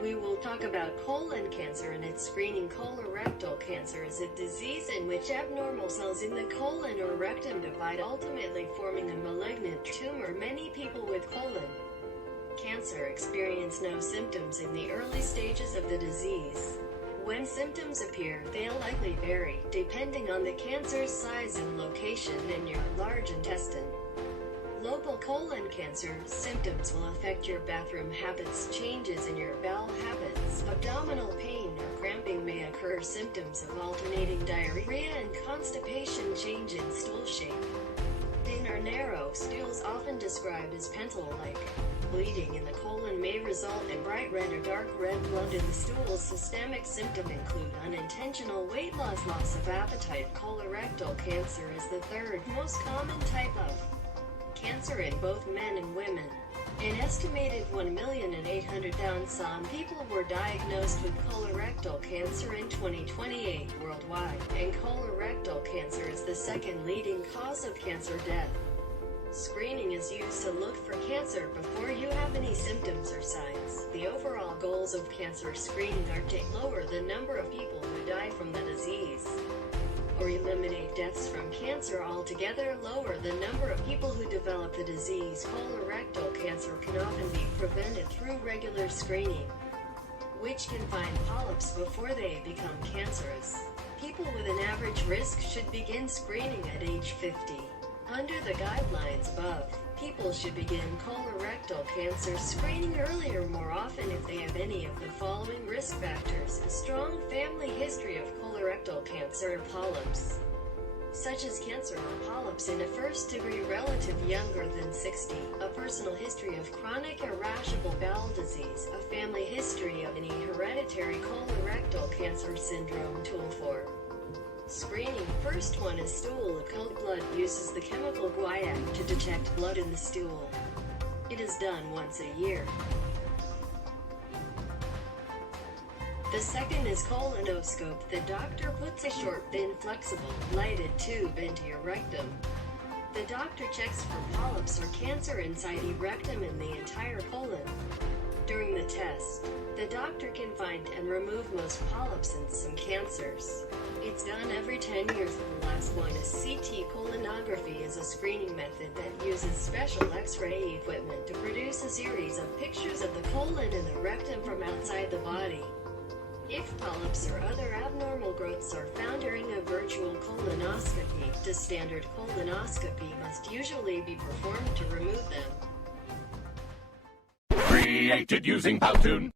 We will talk about colon cancer and its screening. Colorectal cancer is a disease in which abnormal cells in the colon or rectum divide, ultimately forming a malignant tumor. Many people with colon cancer experience no symptoms in the early stages of the disease. When symptoms appear, they'll likely vary, depending on the cancer's size and location in your large intestine. Local colon cancer symptoms will affect your bathroom habits, changes in your bowel habits, abdominal pain or cramping may occur, symptoms of alternating diarrhea and constipation, change in stool shape. Thin or narrow stools, often described as pencil-like. Bleeding in the colon may result in bright red or dark red blood in the stool. Systemic symptoms include unintentional weight loss, loss of appetite. Colorectal cancer is the third most common type of cancer in both men and women. An estimated 1,800,000 people were diagnosed with colorectal cancer in 2028 worldwide, and colorectal cancer is the second leading cause of cancer death. Screening is used to look for cancer before you have any symptoms or signs. The overall goals of cancer screening are to lower the number of people who die from the disease, or eliminate deaths from cancer altogether, lower the number of people who develop the disease. Colorectal cancer can often be prevented through regular screening, which can find polyps before they become cancerous. People with an average risk should begin screening at age 50. Under the guidelines above, people should begin colorectal cancer screening earlier more often if they have any of the following risk factors: a strong family history of colorectal cancer or polyps, such as cancer or polyps in a first-degree relative younger than 60, a personal history of chronic irascible bowel disease, a family history of any hereditary colorectal cancer syndrome. Tool for screening. First one is stool. Occult blood uses the chemical guaiac to detect blood in the stool. It is done once a year. The second is colonoscope. The doctor puts a short, thin, flexible, lighted tube into your rectum. The doctor checks for polyps or cancer inside the rectum and the entire colon. During the test, the doctor can find and remove most polyps and some cancers. It's done every 10 years. The last one is CT. Colonography is a screening method that uses special X-ray equipment to produce a series of pictures of the colon and the rectum from outside the body. If polyps or other abnormal growths are found during a virtual colonoscopy, the standard colonoscopy must usually be performed to remove them. Created using Powtoon.